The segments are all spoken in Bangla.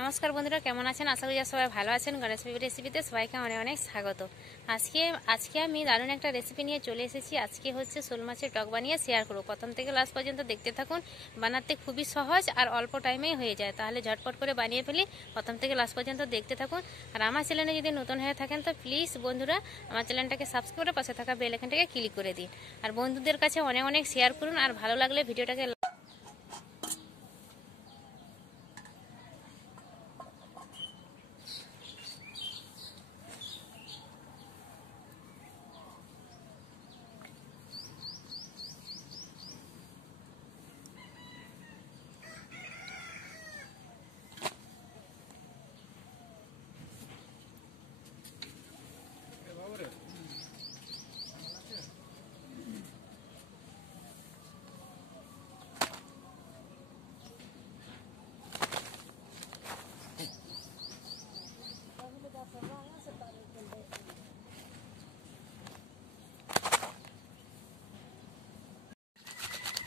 নমস্কার বন্ধুরা, কেমন আছেন? আশা করি সবাই ভালো আছেন। গণেশ বেবি রেসিপিতে সবাইকে অনেক অনেক স্বাগত। আজকে আমি দারুণ একটা রেসিপি নিয়ে চলে এসেছি। আজকে হচ্ছে শোল মাছের টক বানিয়ে শেয়ার করব। প্রথম থেকে লাস্ট পর্যন্ত দেখতে থাকুন। বানাতে খুবই সহজ আর অল্প টাইমেই হয়ে যায়, তাহলে ঝটপট করে বানিয়ে ফেলি। প্রথম থেকে লাস্ট পর্যন্ত দেখতে থাকুন। আর আমার চ্যানেলে যদি নতুন হয়ে থাকেন তো প্লিজ বন্ধুরা আমার চ্যানেলটাকে সাবস্ক্রাইব করে পাশে থাকা বেল আইকনটাকে ক্লিক করে দিন। আর বন্ধুদের কাছে অনেক অনেক শেয়ার করুন। আর ভালো লাগলে ভিডিওটাকে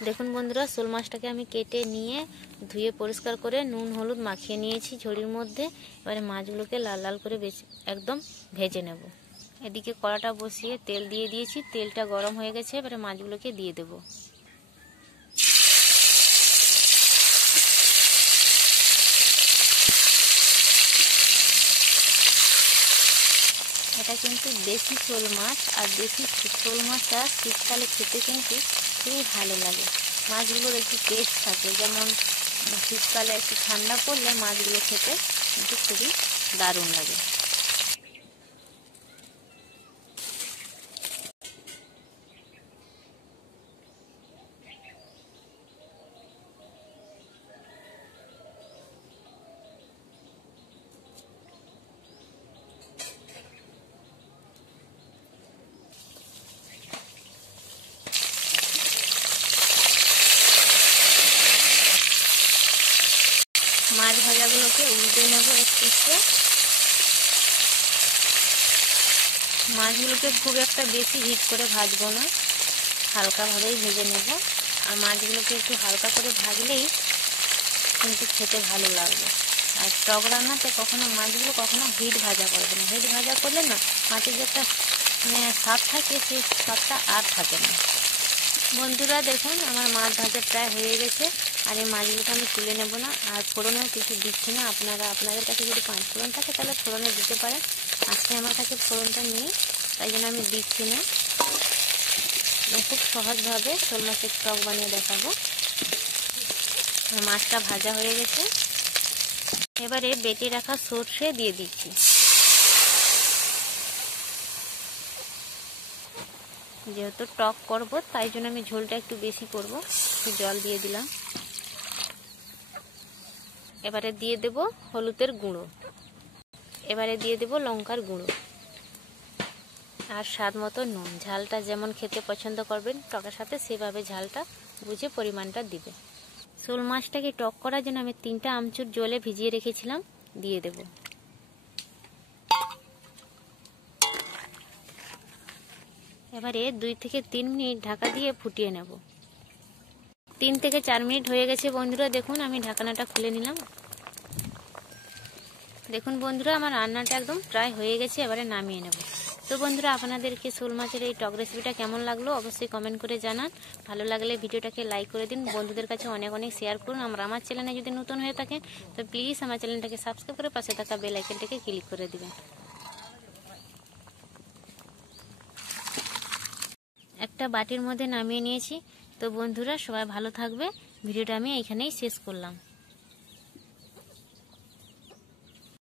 দেখুন বন্ধুরা, শোল মাছটাকে আমি কেটে নিয়ে ধুয়ে পরিষ্কার করে নুন হলুদ মাখিয়ে নিয়েছি ঝুড়ির মধ্যে। এবারে মাছগুলোকে লাল লাল করে একদম ভেজে নেব। এদিকে কড়াটা বসিয়ে তেল দিয়ে দিয়েছি, তেলটা গরম হয়ে গেছে। এবারে মাছগুলোকে দিয়ে দেব। এটা কিন্তু দেশি শোল মাছ, আর দেশি শোল মাছটা শীতকালে খেতে কিন্তু খুবই ভালো লাগে। মাছগুলোর একটু টেস্ট থাকে, যেমন শীতকালে একটু ঠান্ডা পড়লে মাছগুলো খেতে কিন্তু খুবই দারুণ লাগে। মাছ ভাজাগুলোকে উল্টে নেব একটু। মাছগুলোকে খুব একটা বেশি হিট করে ভাজবো না, হালকাভাবেই ভেজে নেব। আর মাছগুলোকে একটু হালকা করে ভাজলেই কিন্তু খেতে ভালো লাগবে। আর টক রান্নাতে মাছগুলো কখনো হিট ভাজা করবে না। হিট ভাজা করলে না মাছের যে একটা স্বাদ থাকে, সেই স্বাদটা আর থাকে না। বন্ধুরা দেখুন, আমার মাছ ভাজা প্রায় হয়ে গেছে। আর এই মাছগুলোকে আমি তুলে নেব না, আর ফোড়নেও কিছু দিচ্ছি না। আপনাদের কাছে যদি 5 ফোড়ন থাকে তাহলে ফোড়নে দিতে পারেন। আজকে আমার কাছে ফোড়নটা নেই, তাই জন্য আমি দিচ্ছি না। খুব সহজভাবে শোল মাছের টক বানিয়ে দেখাবো। মাছটা ভাজা হয়ে গেছে। এবারে বেটে রাখা সর্ষে দিয়ে দিচ্ছি। যেহেতু টক করব তাই জন্য আমি ঝোলটা একটু বেশি করব, একটু জল দিয়ে দিলাম। এবারে দিয়ে দেব হলুদের গুঁড়ো, এবারে দিয়ে দেব লঙ্কার গুঁড়ো, আর স্বাদ মতো নুন। ঝালটা যেমন খেতে পছন্দ করবেন টকের সাথে, সেভাবে ঝালটা বুঝে পরিমাণটা দিবে। শোল মাছটাকে টক করার জন্য আমি 3টা আমচুর জলে ভিজিয়ে রেখেছিলাম, দিয়ে দেব। এবারে 2 থেকে 3 মিনিট ঢাকা দিয়ে ফুটিয়ে নেব। 3 থেকে 4 মিনিট হয়ে গেছে বন্ধুরা। দেখুন আমি ঢাকনাটা খুলে নিলাম। দেখুন বন্ধুরা, আমার রান্নাটা একদম প্রায় হয়ে গেছে। এবারে নামিয়ে নেব। তো বন্ধুরা, আপনাদেরকে শোল মাছের এই টক রেসিপিটা কেমন লাগলো অবশ্যই কমেন্ট করে জানান। ভালো লাগলে ভিডিওটাকে লাইক করে দিন, বন্ধুদের কাছে অনেক অনেক শেয়ার করুন। আমার চ্যানেলে যদি নতুন হয়ে থাকেন তো প্লিজ আমার চ্যানেলটাকে সাবস্ক্রাইব করে পাশে থাকা বেল আইকনটাকে ক্লিক করে দিবেন। একটা বাটির মধ্যে নামিয়ে নিয়েছি। তো বন্ধুরা সবাই ভালো থাকবে। ভিডিওটা আমি এইখানেই শেষ করলাম।